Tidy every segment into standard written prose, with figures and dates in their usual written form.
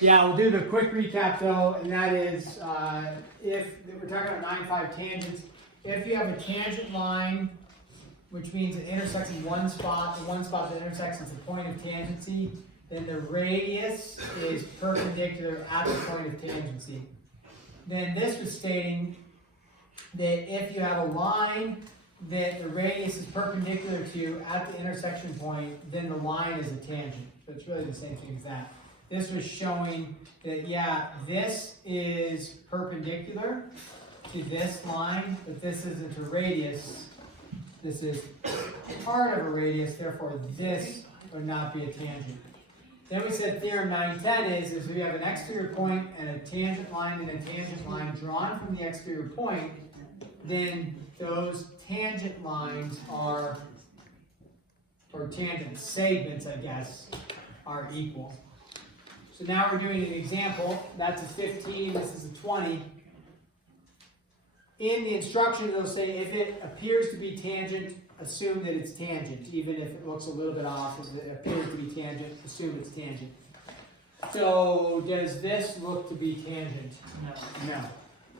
Yeah, we'll do the quick recap though, and that is, if, we're talking about 9-5 tangents, if you have a tangent line, which means it intersects in one spot, the one spot that intersects is the point of tangency, then the radius is perpendicular at the point of tangency. Then this was stating that if you have a line that the radius is perpendicular to at the intersection point, then the line is a tangent. So it's really the same thing as that. This was showing that, yeah, this is perpendicular to this line, but this isn't a radius. This is part of a radius, therefore this would not be a tangent. Then we said theorem 910 is we have an exterior point and a tangent line and a tangent line drawn from the exterior point, then those tangent lines are, or tangent segments, I guess, are equal. So now we're doing an example. That's a 15, this is a 20. In the instructions, it'll say if it appears to be tangent, assume that it's tangent. Even if it looks a little bit off, if it appears to be tangent, assume it's tangent. So does this look to be tangent? No. No.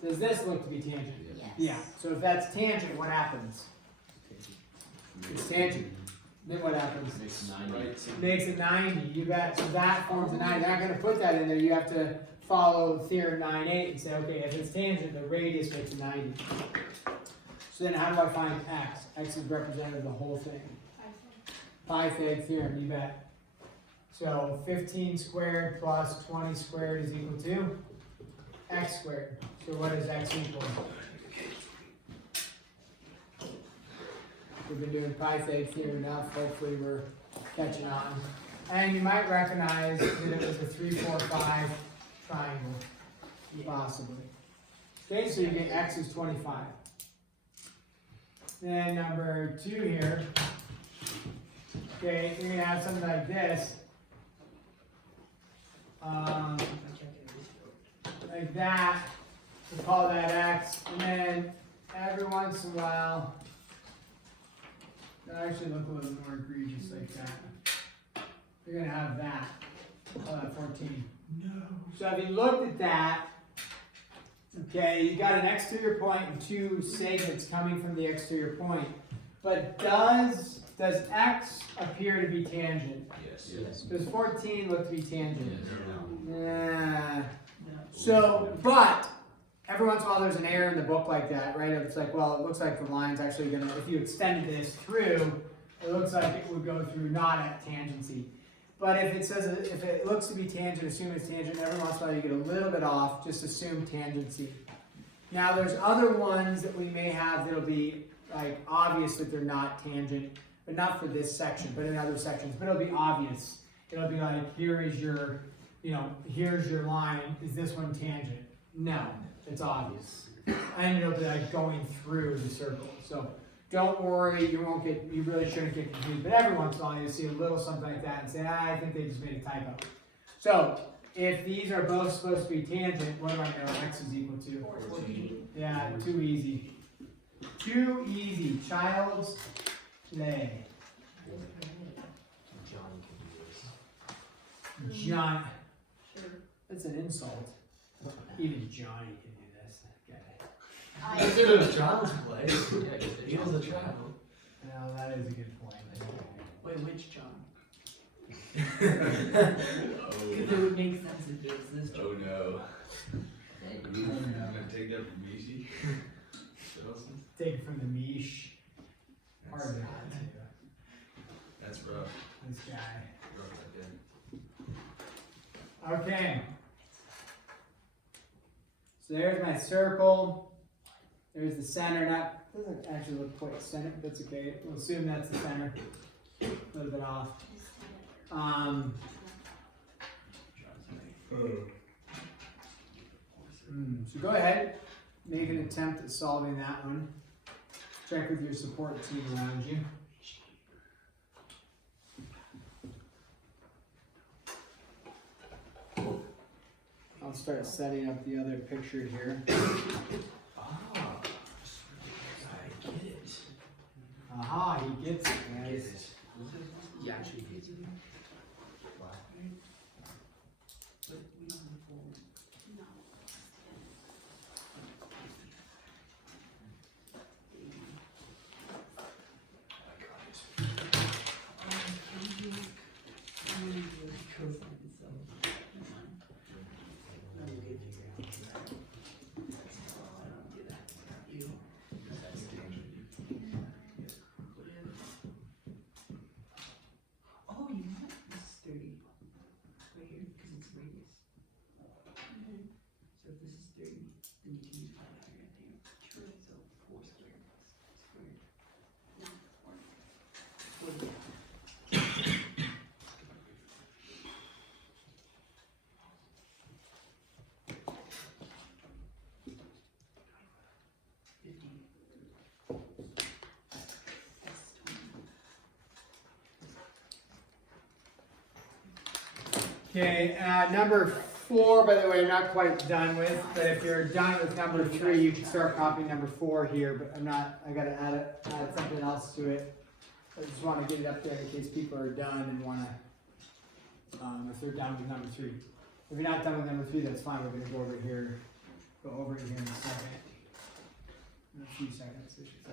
Does this look to be tangent? Yes. Yeah. So if that's tangent, what happens? It's tangent. Then what happens? Makes it 90. You bet. So that forms a 90. They're not going to put that in there. You have to follow theorem 9.8 and say, okay, if it's tangent, the radius makes a 90. So then how do I find x? X is represented of the whole thing. Pythag theorem, you bet. So 15 squared plus 20 squared is equal to x squared. So what is x equal? We've been doing Pythag theorem enough. Hopefully we're catching on. And you might recognize that it was a 3, 4, 5 triangle, possibly. Okay, so you get x is 25. Then number 2 here. Okay, you're gonna have something like this. Like that. We call that x. And then every once in a while, it'll actually look a little more egregious like that. You're gonna have that. Call that 14. No. So if you looked at that, okay, you got an exterior point and 2 segments coming from the exterior point. But does x appear to be tangent? Yes. Does 14 look to be tangent? Yes. Yeah. So, but every once in a while there's an error in the book like that, right? It's like, well, it looks like the line's actually gonna, if you extended this through, it looks like it would go through not at tangency. But if it says, if it looks to be tangent, assume it's tangent. Every once in a while you get a little bit off, just assume tangency. Now there's other ones that we may have that'll be like obvious that they're not tangent, but not for this section, but in other sections. But it'll be obvious. It'll be like, here is your, here's your line. Is this one tangent? No, it's obvious. And it'll be like going through the circle. So don't worry, you really shouldn't get confused. But every once in a while, you'll see a little something like that and say, I think they just made a typo. So if these are both supposed to be tangent, what do I know x is equal to? 14. Yeah, too easy. Too easy. Child's play. John. That's an insult. Even Johnny can do this. Okay. Is it a child's play? Yeah, he was a child. Well, that is a good point. Wait, which John? Oh. Because it would make sense if it was this John. Oh no. no. I'm gonna take that from Mishi. Take it from the Mish. That's, Hard not to. that's rough. This guy. Rough like that. Okay. So there's my circle. There's the center. Now, it doesn't actually look quite center, but that's okay. We'll assume that's the center. A little bit off. So go ahead, make an attempt at solving that one. Check with your support team around you. I'll start setting up the other picture here. Ah, I get it. Aha, he gets it, guys. He actually gets it. But we don't Okay, number 4, by the way, I'm not quite done with, but if you're done with number 3, you can start copying number 4 here, but I'm not, I gotta add something else to it. I just wanna get it up there in case people are done and wanna, if they're done with number 3. If you're not done with number 3, that's fine, we're gonna go over it here in a second. In a few seconds, I should say.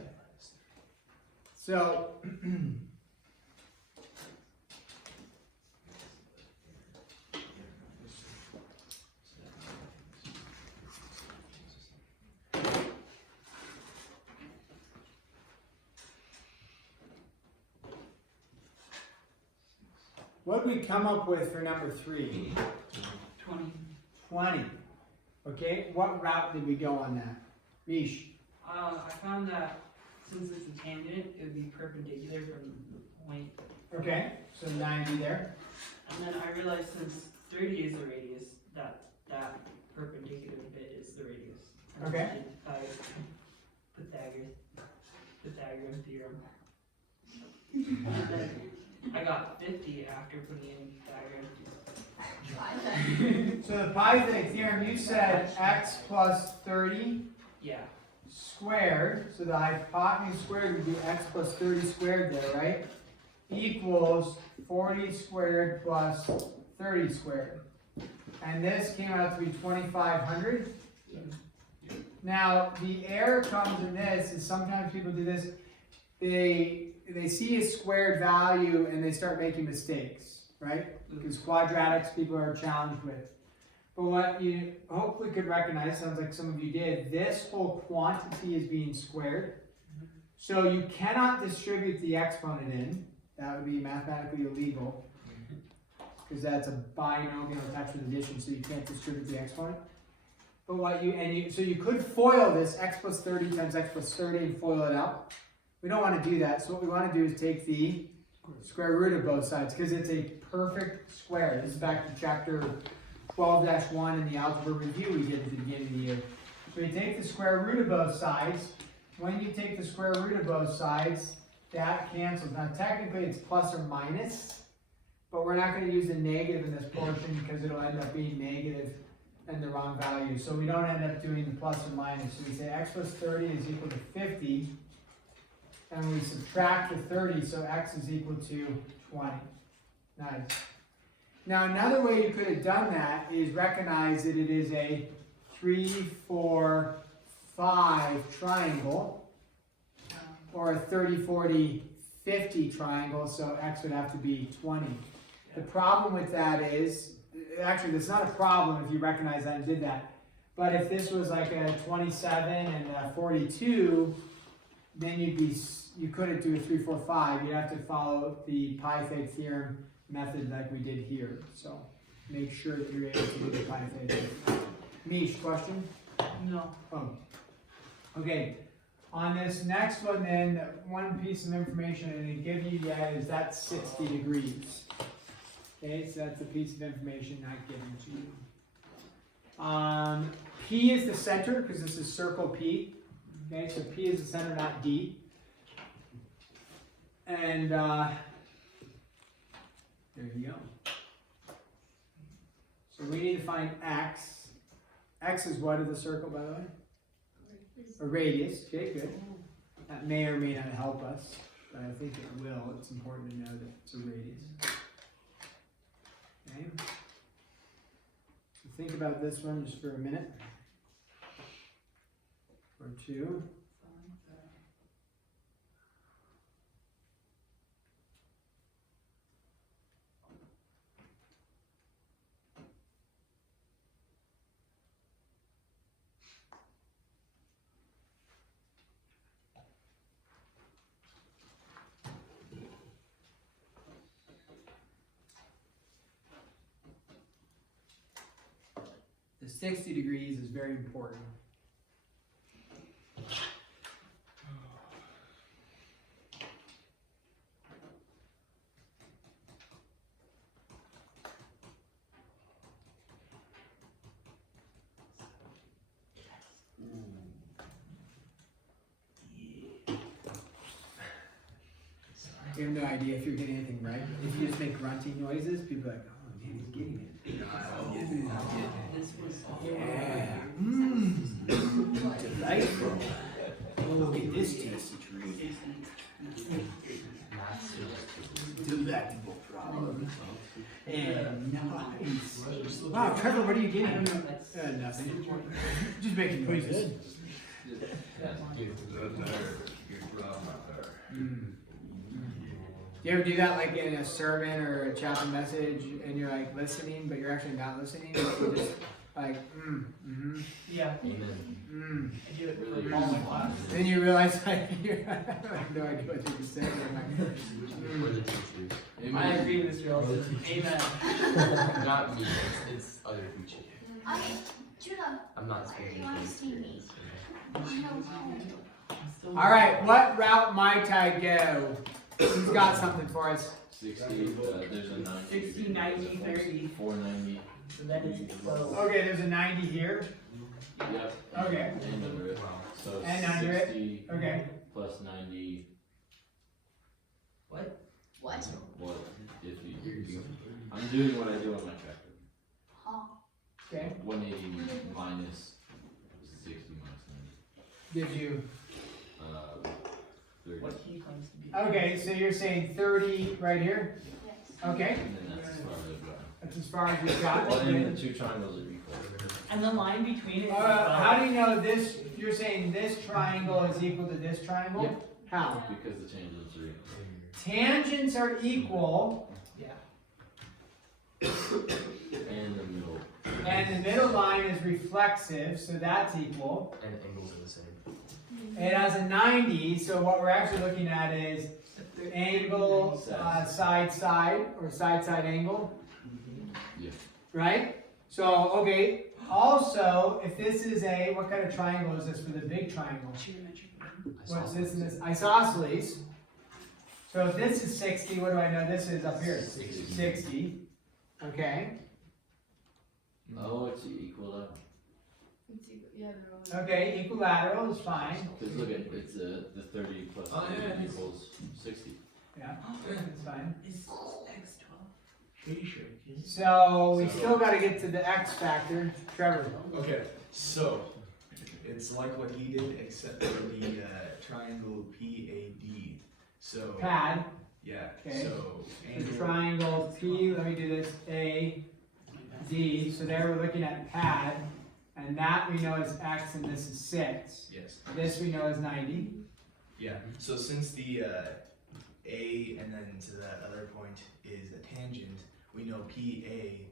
So, what did we come up with for number 3? 20. 20. Okay, what route did we go on that? Mish? I found that since it's a tangent, it would be perpendicular from the point. Okay, so 90 there. And then I realized since 30 is the radius, that perpendicular bit is the radius. And Okay. I did Pythagorean theorem. And then I got 50 after putting in Pythagorean theorem. So the Python theorem, you said x plus 30 Yeah. squared, so the hypotenuse squared would be x plus 30 squared there, right? Equals 40 squared plus 30 squared. And this came out to be 2,500. Now, the error comes in this is sometimes people do this, they see a squared value and they start making mistakes, right? Because quadratics people are challenged with. But what you hopefully could recognize, sounds like some of you did, this whole quantity is being squared. So you cannot distribute the exponent in. That would be mathematically illegal. Because that's a binomial attached with addition, so you can't distribute the exponent. But so you could FOIL this, x plus 30 times x plus 30 and FOIL it out. We don't want to do that, so what we want to do is take the square root of both sides, because it's a perfect square. This is back to chapter 12-1 in the algebra review we did at the beginning of the year. So you take the square root of both sides. When you take the square root of both sides, that cancels. Now technically it's plus or minus, but we're not going to use a negative in this portion because it'll end up being negative and the wrong value. So we don't end up doing the plus or minus. So we say x plus 30 is equal to 50, and we subtract the 30, so x is equal to 20. Nice. Now another way you could have done that is recognize that it is a 3, 4, 5 triangle, or a 30, 40, 50 triangle, so x would have to be 20. The problem with that is, actually that's not a problem if you recognize that and did that, but if this was like a 27 and a 42, then you couldn't do a 3, 4, 5, you'd have to follow the Pythag theorem method like we did here. So make sure that you're able to do the Pythag theorem. Mish, question? No. Oh. Okay. On this next one then, one piece of information I didn't give you yet is that's 60 degrees. Okay, so that's a piece of information not given to you. P is the center because this is circle P. Okay, so P is the center, not D. And there you go. So we need to find X. X is what of the circle, by the way? A radius. Okay, good. That may or may not help us, but I think it will. It's important to know that it's a radius. Okay. So think about this one just for a minute or two. The 60 degrees is very important. You have no idea if you're getting anything right. If you just make grunting noises, people are like, oh man, he's getting it. And nice. Wow, Trevor, what are you I getting? don't know if that's. Nothing. Just making noises. Do you ever do that like in a sermon or a chapel message and you're like listening, but you're actually not listening? You're just like, Yeah, I do it for all my classes. Then you realize like, I have no idea what you're saying. I'm like, I agree with Mr. Elson. Amen. Not me, it's other teachers. Judah, I'm not why speaking. you want to see me? all right, what route might I go? Who's got something for us? 60, there's a 90. 60, 90, 30. 490. So that is 12. Okay, there's a 90 here. Yep. Okay. And under it. So And under it. 60 Okay. plus 90. What? What? What if you? I'm doing what I do on my tractor. Huh? Okay. 180 minus 60 minus Gives you. 90. 30. What he claims to be. Okay, so you're saying 30 right here? Yes. Okay. And then that's as far as I've got. That's as far as you've got. Well, and the two triangles are equal. And the line between it is How do you know this? You're saying this triangle is equal to this triangle? Yep. How? Because the tangents are equal. Tangents are equal, Yeah. And the middle. and the middle line is reflexive, so that's equal. And angles are the same. It has a 90, so what we're actually looking at is angle, side, or side angle. Yeah. Right? So, okay, also, if this is a, what kind of triangle is this for the big triangle? What's this and this? Isosceles. So if this is 60, what do I know this is up here? 60. Okay. Oh, it's equal up. Okay, equilateral is fine. Because look at it's the 30 plus Oh, yeah, 30 it's- equals 60. Yeah, it's fine. Is X 12? Pretty sure. So we So- still got to get to the X factor. Trevor. Okay, so it's like what he did, except for the triangle PAD. So Pad. yeah, Okay. so The angle. triangle P, let me do this, A, D. So there we're looking at pad. And that we know is X and this is 6. Yes. This we know is 90. Yeah. So since the A and then to that other point is a tangent, we know PA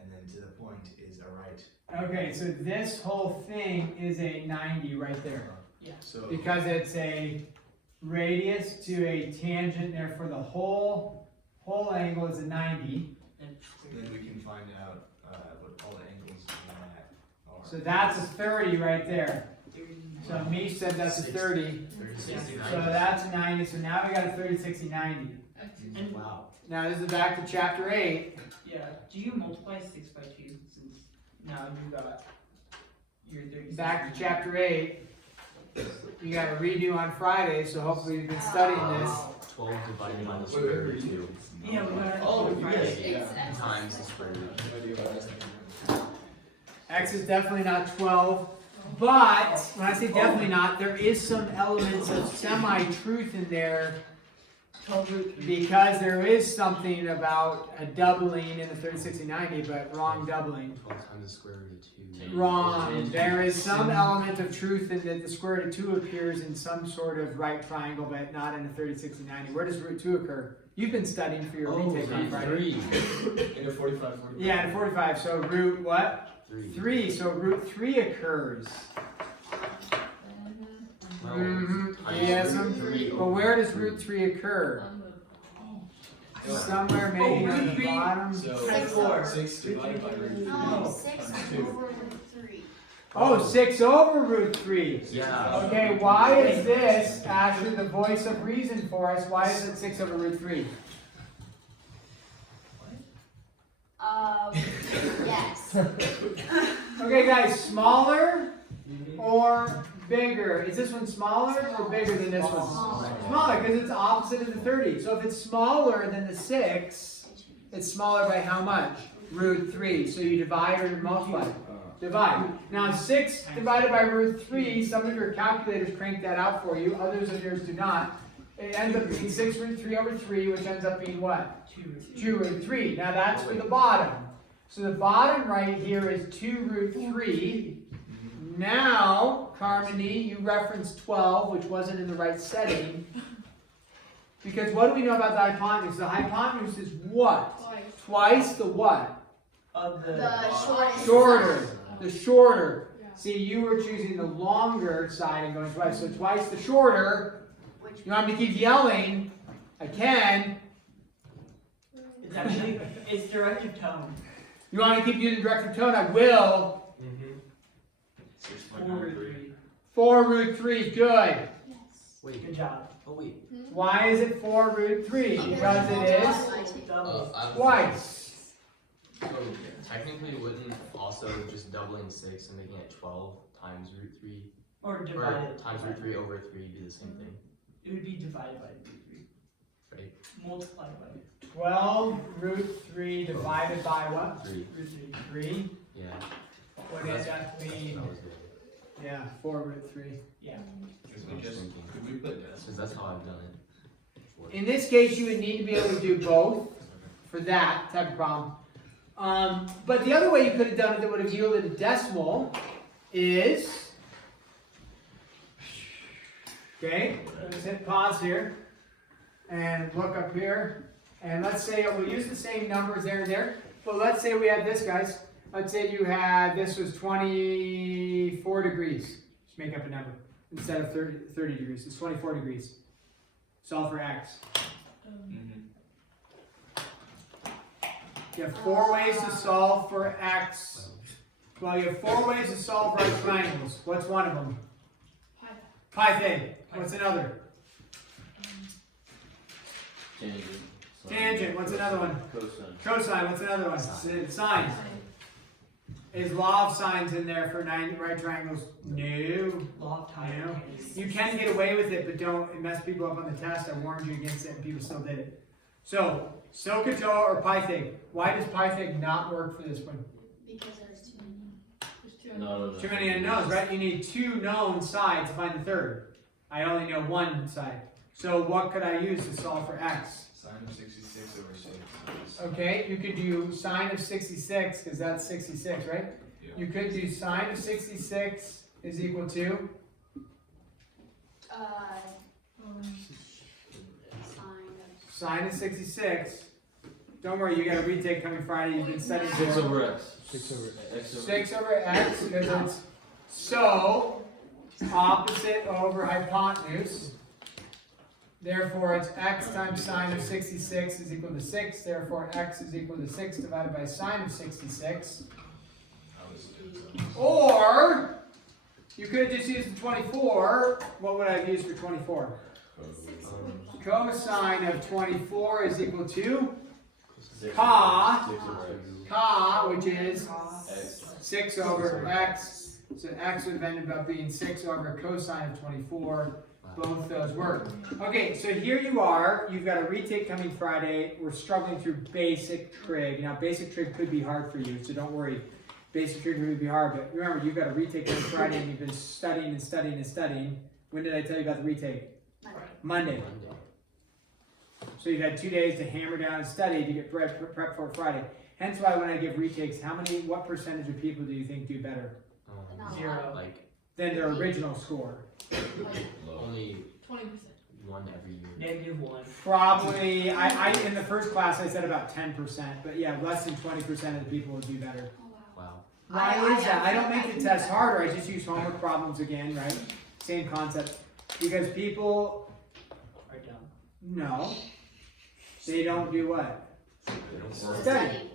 and then to the point is a right. Okay, so this whole thing is a 90 right there. So Because it's a radius to a tangent, therefore the whole angle is a 90. then we can find out what all the angles in that are. So that's a 30 right there. So me said that's a 30. So that's a 90. So now we got a 30, 60, 90. And Wow. Now this is back to chapter 8. yeah, do you multiply 6 by 2 since now you got your 36? Back to chapter 8. You got a redo on Friday, so hopefully you've been studying this. 12 divided by the square root of 2 Yeah, we got Oh, it. you Friday. did. Yeah. times the square root. X is definitely not 12. But when I say definitely not, there is some elements of semi-truth in there 12 root 3. because there is something about a doubling in the 30, 60, 90, but wrong doubling. 12 times the square root of 2. Wrong. There is some element of truth in that the square root of 2 appears in some sort of right triangle, but not in a 30, 60, 90. Where does root 2 occur? You've been studying for your retake on Friday. In a 45. Yeah, in 45. So root what? 3. 3. So root 3 occurs. Yes. But where does root 3 occur? Somewhere maybe root on the 3. bottom. So 6 divided by root 3. No, 6 over 3. Oh, 6 over root 3. Yeah. Okay, why is this actually the voice of reason for us? Why is it 6 over root 3? Yes. Okay, guys, smaller or bigger? Is this one smaller or bigger than this one? Smaller, because it's opposite of the 30. So if it's smaller than the 6, it's smaller by how much? Root 3. So you divide or multiply? Divide. Now 6 divided by root 3, some of your calculators crank that out for you, others of yours do not. it ends up being 6 root 3 over 3, which ends up being what? 2 root 2 root 3. Now that's for the bottom. So the bottom right here is 2 root 3. Now, Carmody, you referenced 12, which wasn't in the right setting. Because what do we know about the hypotenuse? The hypotenuse is what? Twice the what? of the. The shortest. Shorter. side. The shorter. See, you were choosing the longer side and going twice. So twice the shorter. Which You want me to keep yelling? I can. It's actually, it's directive tone. You want me to keep using directive tone? I will. 4 root 3. 4 root 3. Good. yes. Wait. Good job. Oh wait. Why is it 4 root 3? Because it is Double. twice. So technically, wouldn't also just doubling 6 and making it 12 times root 3 Or or divided. times root 3 over 3 be the same thing, It would be divided by root 3. right? Multiplied by 12 root 3 divided by what? 3. root 3. 3. Yeah. What does that mean? That was good. Yeah, 4 root 3. Yeah. Because I we was just, thinking. could we put this? Because that's how I've done it. before. In this case, you would need to be able to do both for that type of problem. But the other way you could have done it that would have yielded a decimal is, okay, let's hit pause here and look up here. And let's say we'll use the same numbers there and there. But let's say we had this, guys. Let's say you had, this was 24 degrees. Just make up a number. Instead of 30 degrees. It's 24 degrees. Solve for x. Mhm. You have 4 ways to solve for x. Well, you have 4 ways to solve right triangles. What's one of them? Python. What's another? Tangent. Tangent. What's another one? Cosine. Cosine. What's another one? Sine. Is law of sines in there for 9 right triangles? No. Law of time. No. You can get away with it, but don't mess people up on the test. I warned you against it, and people still did it. So, SOHCAHTOA or Python. Why does Python not work for this one? Because there's too many. No. Too many unknowns, right? You need 2 known sides to find the third. I only know 1 side. So what could I use to solve for x? Sine of 66 over 6. Okay, you could do sine of 66, because that's 66, right? Yeah. You could do sine of 66 is equal to, sine of 66. Don't worry, you got a retake coming Friday. You've been studying 6 for over x. 6 over x. 6 over x, because it's so opposite over hypotenuse. Therefore, it's x times sine of 66 is equal to 6. Therefore, x is equal to 6 divided by sine of 66. Or, you could have just used the 24. What would I have used for 24? Cosine of 24 is equal to ka, which is 6 over x. So x would have ended up being 6 over cosine of 24. Both those work. Okay, so here you are. You've got a retake coming Friday. We're struggling through basic trig. Now, basic trig could be hard for you, so don't worry. Basic trig would be hard, but remember, you've got a retake coming Friday, and you've been studying and studying and studying. When did I tell you about the retake? Monday. So you've had 2 days to hammer down and study to get prep for Friday. Hence why when I give retakes, what percentage of people do you think do better Not a 0. Like than their original score? only 20%. 1 every year. Negative 1. Probably, I in the first class I said about 10%, but yeah, less than 20% of the people will do better. Oh, wow. Wow. Why is that? I don't make the test harder, I just use homework problems again, right? Same concept. Because people, Right down. no, they don't do what? Study. Study.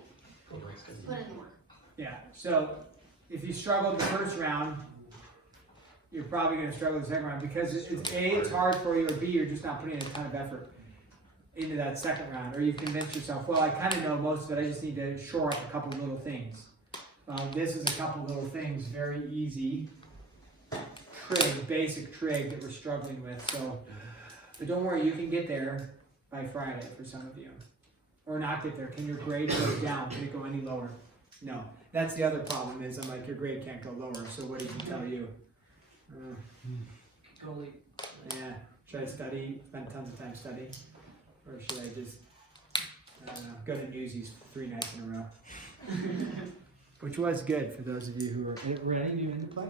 Put in the work. Yeah, so if you struggled the first round, you're probably going to struggle the second round because it's A, it's hard for you, or B, you're just not putting a ton of effort into that second round, or you've convinced yourself, well, I kind of know most of it, I just need to shore up a couple little things. This is a couple little things, very easy trig, basic trig that we're struggling with, so, but don't worry, you can get there by Friday for some of you. Or not get there. Can your grade go down? Can it go any lower? No. That's the other problem is I'm like, your grade can't go lower, so what did he tell you? Totally. Yeah. Should I study, spend tons of time studying? Or should I just, I don't know, go to Newsies 3 nights in a row? Which was good for those of you who were, Rennie, you in the play?